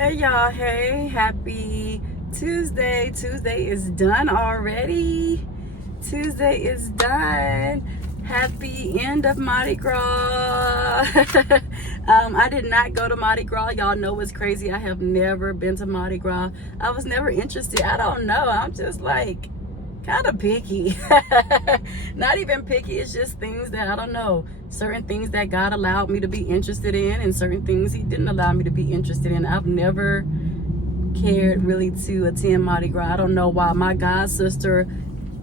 Hey y'all, hey, happy Tuesday. Tuesday is done already. Tuesday is done. Happy end of Mardi Gras. I did not go to Mardi Gras. Y'all know what's crazy. I have never been to Mardi Gras. I was never interested. I don't know. I'm just like kind of picky. Not even picky, it's just things that I don't know, certain things that God allowed me to be interested in and certain things he didn't allow me to be interested in. I've never cared really to attend Mardi Gras. I don't know why. My god sister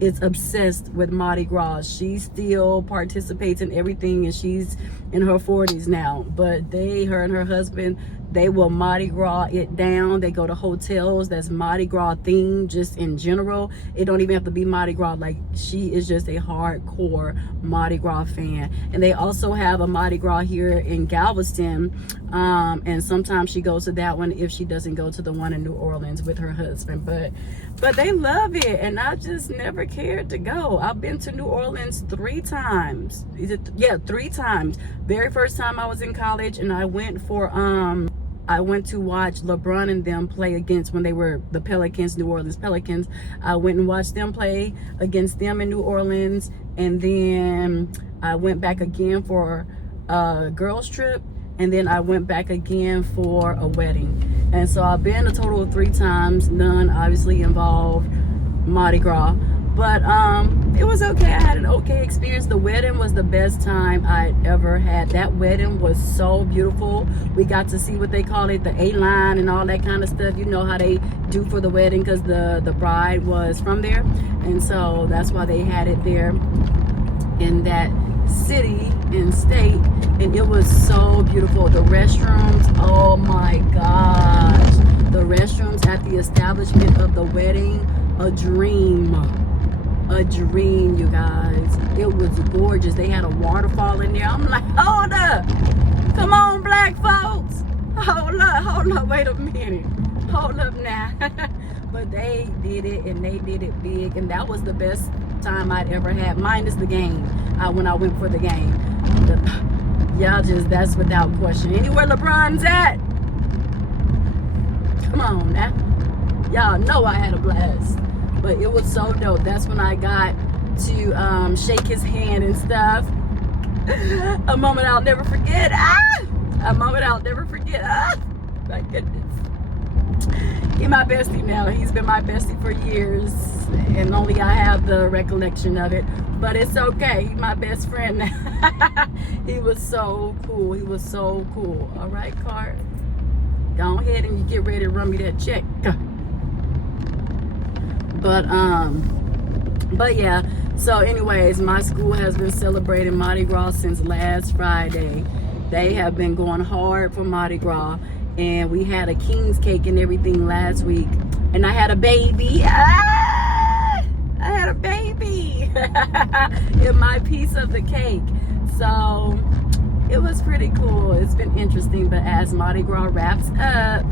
is obsessed with Mardi Gras. She still participates in everything and she's in her 40s now, but her and her husband, they will Mardi Gras it down. They go to hotels that's Mardi Gras themed just in general. It don't even have to be Mardi Gras. Like, she is just a hardcore Mardi Gras fan. And they also have a Mardi Gras here in Galveston. And sometimes she goes to that one if she doesn't go to the one in New Orleans with her husband. But they love it, and I just never cared to go. I've been to New Orleans 3 times. Three times. Very first time I was in college, and I went to watch LeBron and them play against, when they were the Pelicans, New Orleans Pelicans. I went and watched them play against them in New Orleans, and then I went back again for a girls trip, and then I went back again for a wedding. And so I've been a total of 3 times. None obviously involved Mardi Gras, but it was okay. I had an okay experience. The wedding was the best time I'd ever had. That wedding was so beautiful. We got to see what they call it, the A-line and all that kind of stuff. You know how they do for the wedding, because the bride was from there, and so that's why they had it there in that city and state. And it was so beautiful. The restrooms, oh my gosh, the restrooms at the establishment of the wedding, a dream, you guys. It was gorgeous. They had a waterfall in there. I'm like, hold up, come on, black folks, hold up, wait a minute, hold up now. But they did it, and they did it big, and that was the best time I'd ever had, minus the game. When I went for the game, that's without question. Anywhere LeBron's at, come on now, y'all know I had a blast. But it was so dope. That's when I got to shake his hand and stuff. A moment I'll never forget. A moment I'll never forget. My goodness. He's my bestie now. He's been my bestie for years, and only I have the recollection of it. But it's okay. He's my best friend now. He was so cool. He was so cool. All right, Cart. Go ahead and you get ready to run me that check. But yeah. So anyways, my school has been celebrating Mardi Gras since last Friday. They have been going hard for Mardi Gras. And we had a king's cake and everything last week. And I had a baby. I had a baby in my piece of the cake. So it was pretty cool. It's been interesting. But as Mardi Gras wraps up,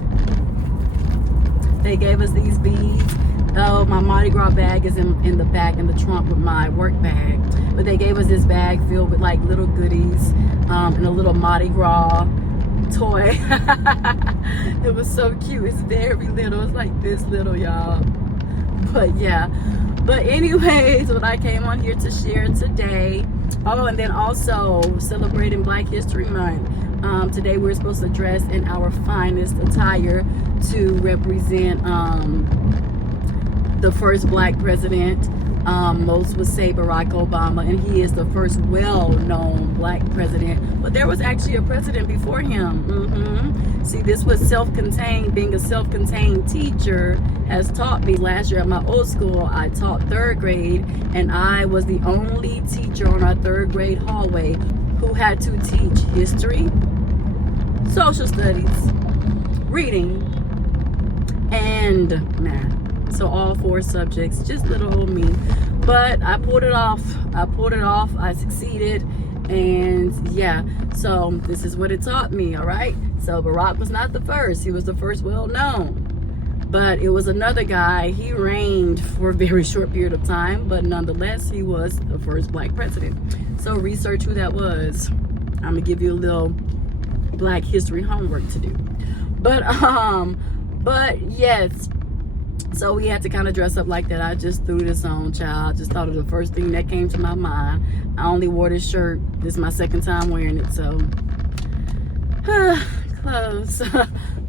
they gave us these beads. Oh, my Mardi Gras bag is in the back, in the trunk with my work bag. But they gave us this bag filled with like little goodies and a little Mardi Gras toy. It was so cute. It's very little. It's like this little, y'all. But yeah. But anyways, what I came on here to share today. Oh, and then also celebrating Black History Month. Today we're supposed to dress in our finest attire to represent the first black president. Most would say Barack Obama, and he is the first well-known black president. But there was actually a president before him. See, this was self-contained. Being a self-contained teacher has taught me. Last year at my old school, I taught 3rd grade, and I was the only teacher on our 3rd grade hallway who had to teach history, social studies, reading, and math. So all 4 subjects, just little old me. But I pulled it off. I succeeded. And yeah, so this is what it taught me, all right? So Barack was not the first. He was the first well-known. But it was another guy. He reigned for a very short period of time, but nonetheless, he was the first black president. So research who that was. I'm going to give you a little Black history homework to do. But yes, so we had to kind of dress up like that. I just threw this on, child. I just thought of the first thing that came to my mind. I only wore this shirt. This is my second time wearing it, so close.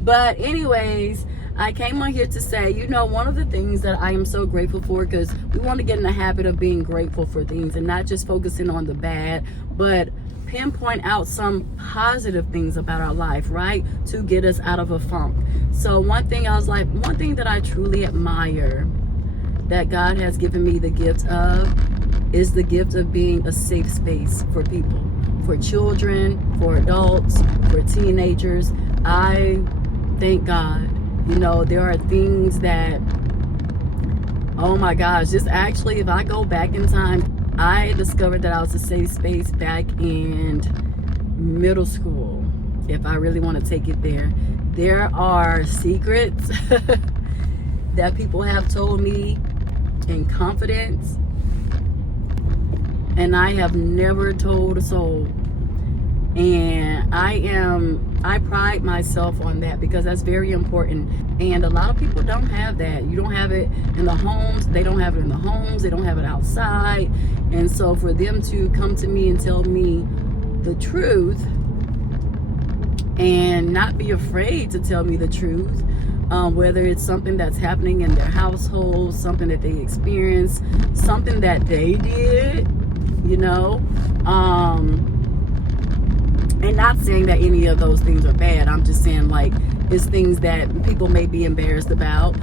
But anyways, I came on here to say, you know, one of the things that I am so grateful for, because we want to get in the habit of being grateful for things and not just focusing on the bad, but pinpoint out some positive things about our life, right? To get us out of a funk. So one thing that I truly admire that God has given me the gift of is the gift of being a safe space for people, for children, for adults, for teenagers. I thank God. You know, there are things that, oh my gosh, just actually, if I go back in time, I discovered that I was a safe space back in middle school, if I really want to take it there. There are secrets that people have told me in confidence, and I have never told a soul. And I pride myself on that, because that's very important. And a lot of people don't have that. You don't have it in the homes. They don't have it in the homes. They don't have it outside. And so for them to come to me and tell me the truth and not be afraid to tell me the truth, whether it's something that's happening in their household, something that they experienced, something that they did, you know, and not saying that any of those things are bad. I'm just saying, like, it's things that people may be embarrassed about,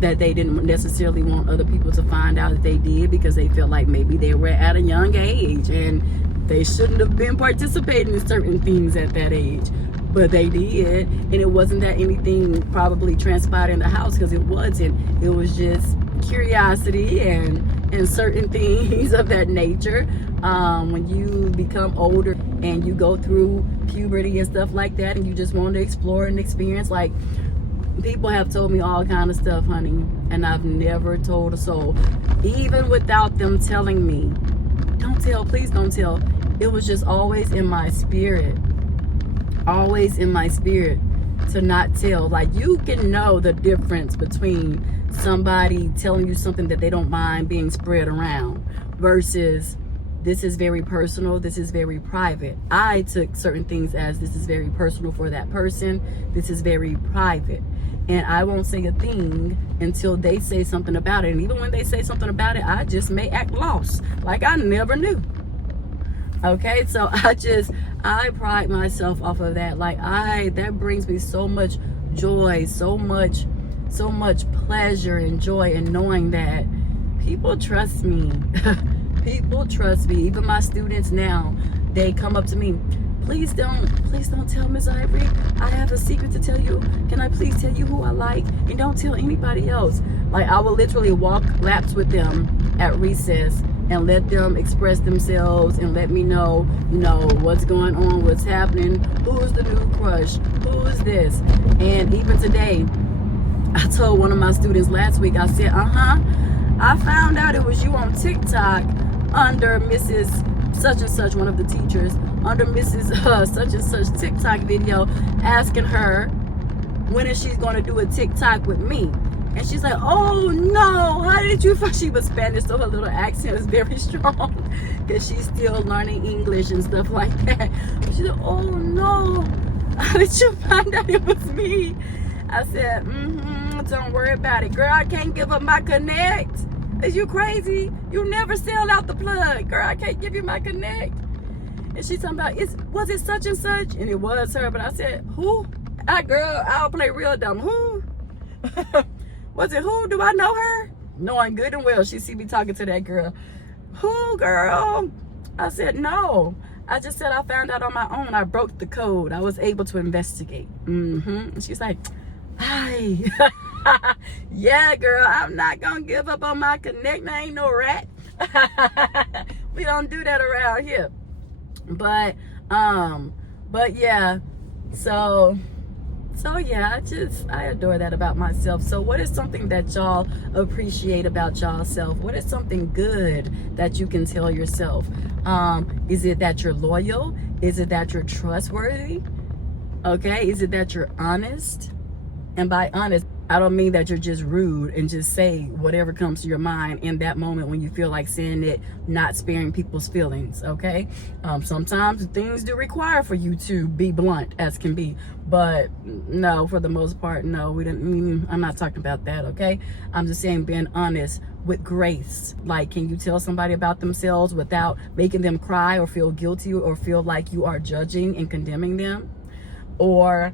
that they didn't necessarily want other people to find out that they did, because they feel like maybe they were at a young age and they shouldn't have been participating in certain things at that age. But they did, and it wasn't that anything probably transpired in the house, because it wasn't. It was just curiosity and certain things of that nature. When you become older and you go through puberty and stuff like that, and you just want to explore and experience, like, people have told me all kind of stuff, honey, and I've never told a soul, even without them telling me, don't tell, please don't tell. It was just always in my spirit to not tell. Like, you can know the difference between somebody telling you something that they don't mind being spread around versus this is very personal, this is very private. I took certain things as this is very personal for that person, this is very private, and I won't say a thing until they say something about it. And even when they say something about it, I just may act lost, like I never knew. Okay, so I pride myself off of that. Like, that brings me so much joy, so much pleasure and joy in knowing that people trust me. People trust me. Even my students now, they come up to me, please don't tell Miss Ivory, I have a secret to tell you. Can I please tell you who I like, and don't tell anybody else? Like, I will literally walk laps with them at recess and let them express themselves and let me know, you know, what's going on, what's happening, who's the new crush, who's this. And even today, I told one of my students last week, I said, I found out it was you on TikTok under Mrs. such and such, one of the teachers, under Mrs. Such and such TikTok video, asking her when is she going to do a TikTok with me. And she's like, oh no, how did you find? She was Spanish, so her little accent is very strong, because she's still learning English and stuff like that. She said, oh no, how did you find out it was me? I said, don't worry about it, girl. I can't give up my connect. Is you crazy? You never sell out the plug, girl. I can't give you my connect. And she's talking about, was it such and such? And it was her, but I said, who? Girl, I'll play real dumb. Who? Was it who? Do I know her? Knowing good and well she see me talking to that girl. Who, girl? I said, no. I just said I found out on my own. I broke the code. I was able to investigate. And she's like, hi. Yeah, girl, I'm not gonna give up on my connect. I ain't no rat. We don't do that around here. But yeah, so yeah, I adore that about myself. So what is something that y'all appreciate about y'all self? What is something good that you can tell yourself? Is it that you're loyal? Is it that you're trustworthy? Okay, is it that you're honest? And by honest, I don't mean that you're just rude and just say whatever comes to your mind in that moment when you feel like saying it, not sparing people's feelings, okay? Sometimes things do require for you to be blunt as can be, but no, for the most part, no, I'm not talking about that, okay? I'm just saying being honest with grace. Like, can you tell somebody about themselves without making them cry or feel guilty or feel like you are judging and condemning them? Or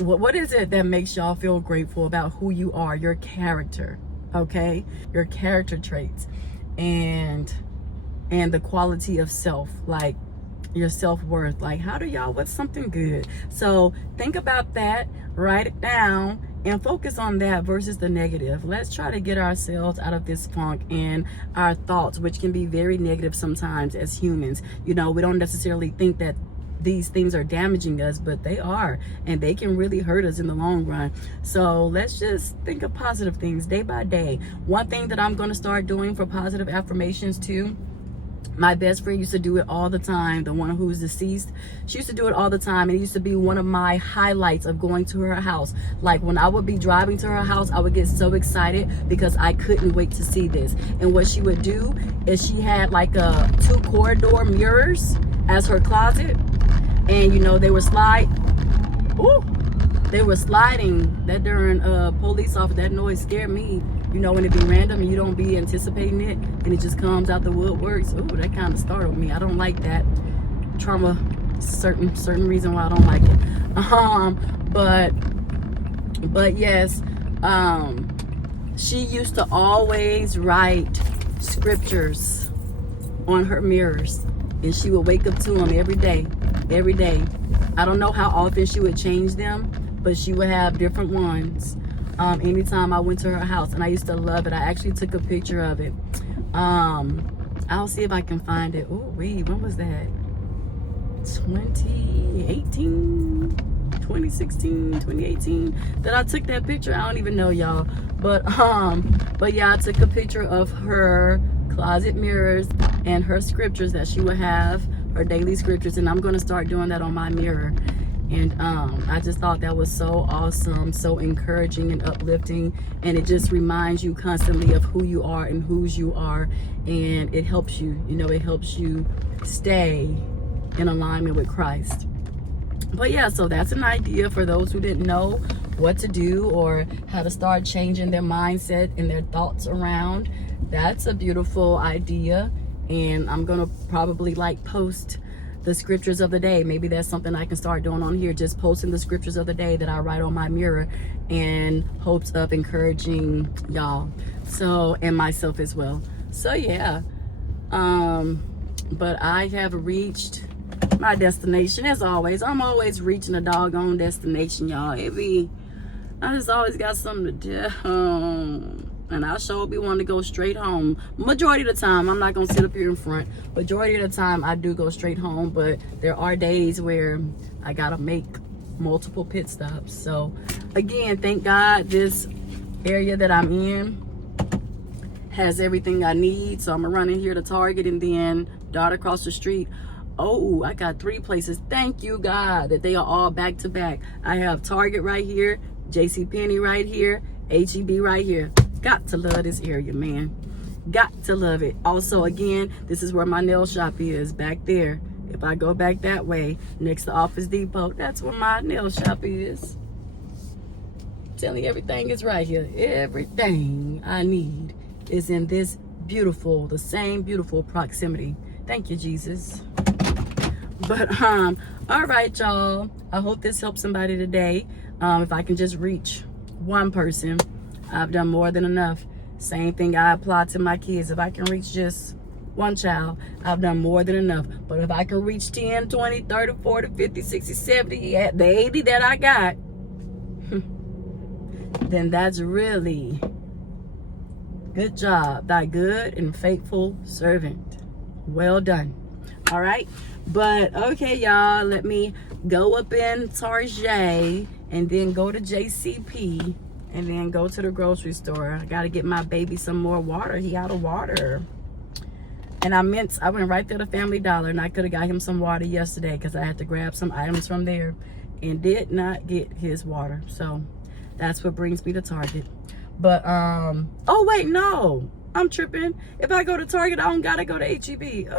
what is it that makes y'all feel grateful about who you are, your character, okay? Your character traits and the quality of self, like your self-worth. Like, how do y'all, what's something good? So think about that, write it down, and focus on that versus the negative. Let's try to get ourselves out of this funk and our thoughts, which can be very negative sometimes as humans. You know, we don't necessarily think that these things are damaging us, but they are, and they can really hurt us in the long run. So let's just think of positive things day by day. One thing that I'm going to start doing for positive affirmations too, my best friend used to do it all the time, the one who's deceased. She used to do it all the time, and it used to be one of my highlights of going to her house. Like, when I would be driving to her house, I would get so excited because I couldn't wait to see this. And what she would do is she had like 2 corridor mirrors as her closet, and you know, they were sliding that during police officer. That noise scared me, you know, when it be random and you don't be anticipating it and it just comes out the woodworks. Ooh, that kind of startled me. I don't like that trauma. Certain reason why I don't like it. But yes, she used to always write scriptures on her mirrors, and she would wake up to them every day. I don't know how often she would change them, but she would have different ones anytime I went to her house, and I used to love it. I actually took a picture of it. I'll see if I can find it. Oh, wait, when was that? 2018, 2016, 2018 that I took that picture. I don't even know, y'all, but yeah, I took a picture of her closet mirrors and her scriptures that she would have, her daily scriptures, and I'm going to start doing that on my mirror. And I just thought that was so awesome, so encouraging and uplifting, and it just reminds you constantly of who you are and whose you are, and it helps you, you know, it helps you stay in alignment with Christ. But yeah, so that's an idea for those who didn't know what to do or how to start changing their mindset and their thoughts around. That's a beautiful idea, and I'm gonna probably like post the scriptures of the day. Maybe that's something I can start doing on here, just posting the scriptures of the day that I write on my mirror in hopes of encouraging y'all, so, and myself as well. So yeah, but I have reached my destination. As always, I'm always reaching a doggone destination, y'all. I just always got something to do, and I sure be wanting to go straight home. Majority of the time, I'm not gonna sit up here in front. Majority of the time, I do go straight home, but there are days where I gotta make multiple pit stops. So again, thank God this area that I'm in has everything I need. So I'm gonna run in here to Target and then dart across the street. Oh, I got 3 places. Thank you, God, that they are all back to back. I have Target right here, JCPenney right here, HEB right here. Got to love this area, man. Got to love it. Also, again, this is where my nail shop is, back there. If I go back that way, next to Office Depot, that's where my nail shop is. I'm telling you, everything is right here. Everything I need is in this beautiful, the same beautiful proximity. Thank you, Jesus. But all right, y'all, I hope this helps somebody today. If I can just reach one person, I've done more than enough. Same thing I apply to my kids. If I can reach just one child, I've done more than enough. But if I can reach 10, 20, 30, 40, 50, 60, 70, at the 80 that I got, then that's really good job, thy good and faithful servant. Well done. All right, but okay, y'all, let me go up in Target and then go to JCP and then go to the grocery store. I gotta get my baby some more water. He out of water. And I went right there to Family Dollar, and I could have got him some water yesterday because I had to grab some items from there. and did not get his water. So that's what brings me to Target. But oh wait, no, I'm tripping. If I go to Target, I don't gotta go to HEB.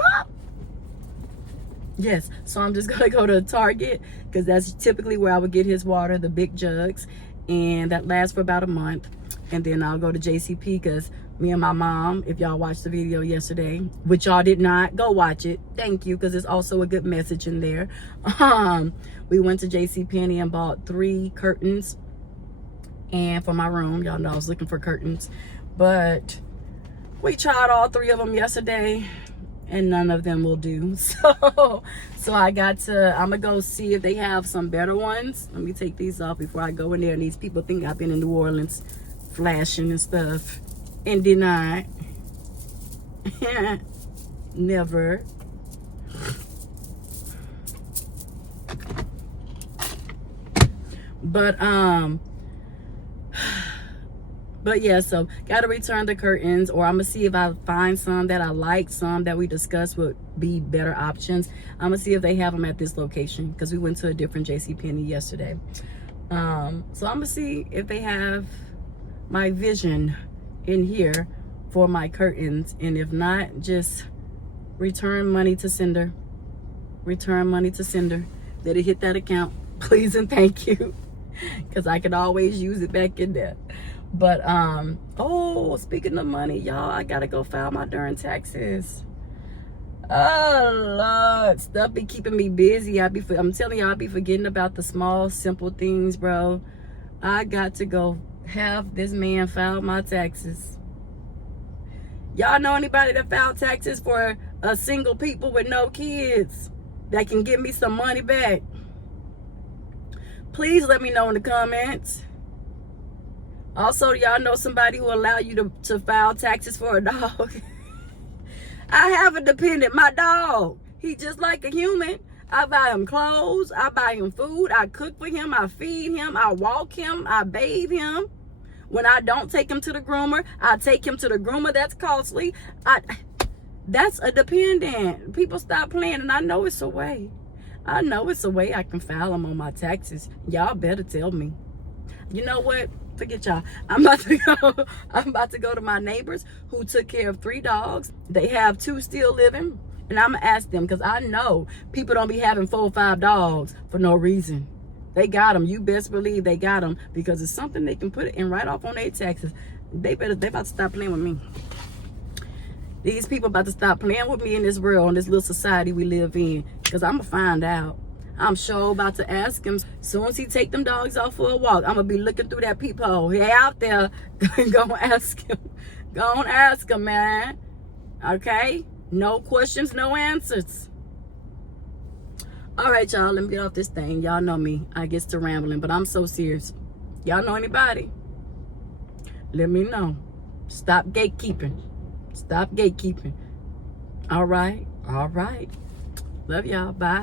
Yes, so I'm just gonna go to Target because that's typically where I would get his water, the big jugs, and that lasts for about a month. And then I'll go to JCP because me and my mom, if y'all watched the video yesterday, which y'all did not, go watch it. Thank you, because there's also a good message in there. We went to JCPenney and bought 3 curtains, and for my room, y'all know I was looking for curtains, but we tried all 3 of them yesterday and none of them will do. So I'm gonna go see if they have some better ones. Let me take these off before I go in there and these people think I've been in New Orleans flashing and stuff, and denied. Never. But yeah, so gotta return the curtains, or I'm gonna see if I find some that I like, some that we discussed would be better options. I'm gonna see if they have them at this location because we went to a different JCPenney yesterday. So I'm gonna see if they have my vision in here for my curtains, and if not, just return money to sender. Return money to sender. Let it hit that account, please and thank you, because I can always use it back in there. But oh, speaking of money, y'all, I gotta go file my darn taxes. Oh Lord, stuff be keeping me busy. I'm telling y'all, I be forgetting about the small, simple things, bro. I got to go have this man file my taxes. Y'all know anybody that filed taxes for a single people with no kids that can give me some money back? Please let me know in the comments. Also, y'all know somebody who will allow you to file taxes for a dog? I have a dependent, my dog. He just like a human. I buy him clothes, I buy him food, I cook for him, I feed him, I walk him, I bathe him. When I don't take him to the groomer, I take him to the groomer. That's costly. That's a dependent. People stop playing, and I know it's a way. I know it's a way I can file them on my taxes. Y'all better tell me. You know what? Forget y'all. I'm about to go to my neighbors who took care of 3 dogs. They have 2 still living, and I'm gonna ask them, because I know people don't be having 4 or 5 dogs for no reason. They got them. You best believe they got them, because it's something they can put it in right off on their taxes. They about to stop playing with me. These people about to stop playing with me in this world, in this little society we live in, because I'm gonna find out. I'm sure about to ask him. Soon as he take them dogs off for a walk, I'm gonna be looking through that peephole. He out there. Go ask him. Go and ask him, man. Okay? No questions, no answers. All right, y'all, let me get off this thing. Y'all know me. I get to rambling, but I'm so serious. Y'all know anybody? Let me know. Stop gatekeeping. Stop gatekeeping. All right. All right. Love y'all. Bye.